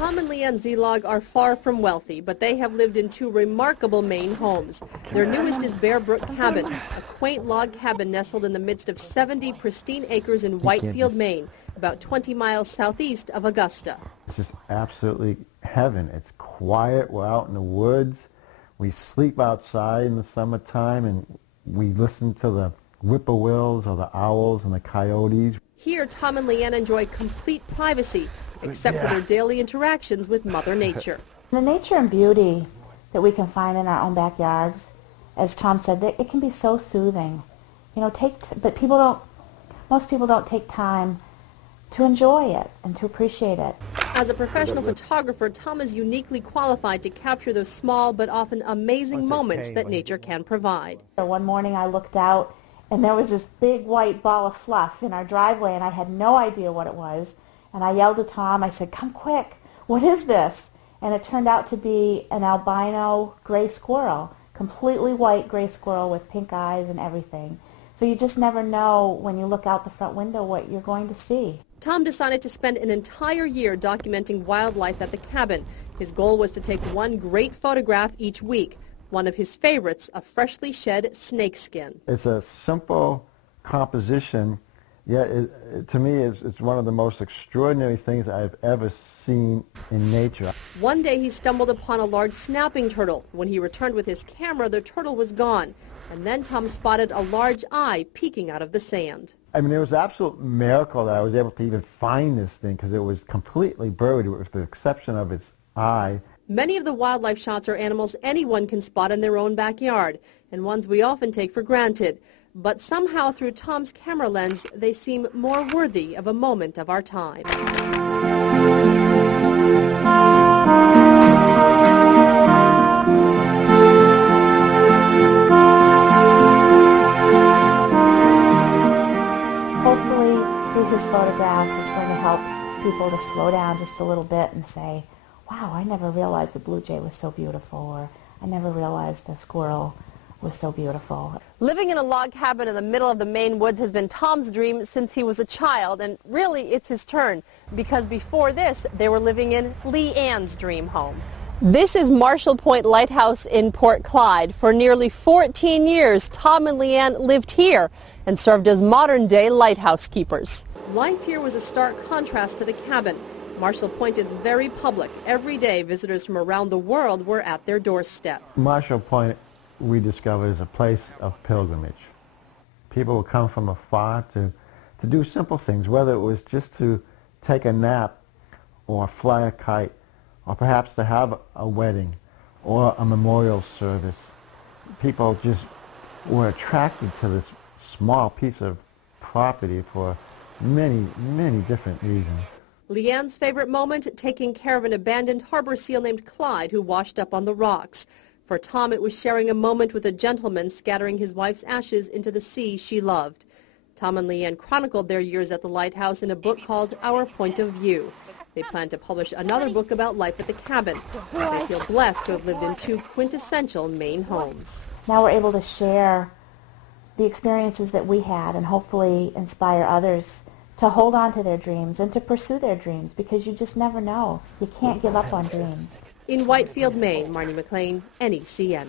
Tom and Leanne Szelog are far from wealthy, but they have lived in two remarkable Maine homes. Their newest is Bear Brook Cabin, a quaint log cabin nestled in the midst of 70 pristine acres in Whitefield, Maine, about 20 miles southeast of Augusta. It's just absolutely heaven. It's quiet. We're out in the woods. We sleep outside in the summertime, and we listen to the whippoorwills or the owls and the coyotes. Here, Tom and Leanne enjoy complete privacy, except for their daily interactions with Mother Nature. The nature and beauty that we can find in our own backyards, as Tom said, it can be so soothing. You know, but most people don't take time to enjoy it and to appreciate it. As a professional photographer, Tom is uniquely qualified to capture those small but often amazing moments that nature can provide. One morning I looked out and there was this big white ball of fluff in our driveway, and I had no idea what it was. And I yelled to Tom, I said, "Come quick, what is this?" And it turned out to be an albino gray squirrel, completely white gray squirrel with pink eyes and everything. So you just never know when you look out the front window what you're going to see. Tom decided to spend an entire year documenting wildlife at the cabin. His goal was to take one great photograph each week. One of his favorites, a freshly shed snakeskin. It's a simple composition, yet to me it's one of the most extraordinary things I've ever seen in nature. One day he stumbled upon a large snapping turtle. When he returned with his camera, the turtle was gone. And then Tom spotted a large eye peeking out of the sand. I mean, it was an absolute miracle that I was able to even find this thing, because it was completely buried with the exception of its eye. Many of the wildlife shots are animals anyone can spot in their own backyard, and ones we often take for granted. But somehow, through Tom's camera lens, they seem more worthy of a moment of our time. Hopefully, through his photographs, it's going to help people to slow down just a little bit and say, "Wow, I never realized a blue jay was so beautiful," or "I never realized a squirrel was so beautiful." Living in a log cabin in the middle of the Maine woods has been Tom's dream since he was a child, and really it's his turn, because before this they were living in Leanne's dream home. This is Marshall Point Lighthouse in Port Clyde. For nearly 14 years, Tom and Leanne lived here and served as modern-day lighthouse keepers. Life here was a stark contrast to the cabin. Marshall Point is very public. Every day, visitors from around the world were at their doorstep. Marshall Point, we discovered, is a place of pilgrimage. People would come from afar to do simple things, whether it was just to take a nap or fly a kite, or perhaps to have a wedding or a memorial service. People just were attracted to this small piece of property for many, many different reasons. Leanne's favorite moment, taking care of an abandoned harbor seal named Clyde who washed up on the rocks. For Tom, it was sharing a moment with a gentleman scattering his wife's ashes into the sea she loved. Tom and Leanne chronicled their years at the lighthouse in a book called Our Point of View. They plan to publish another book about life at the cabin. They feel blessed to have lived in two quintessential Maine homes. Now we're able to share the experiences that we had and hopefully inspire others to hold on to their dreams and to pursue their dreams, because you just never know. You can't give up on dreams. In Whitefield, Maine, Marnie McLean, NECN.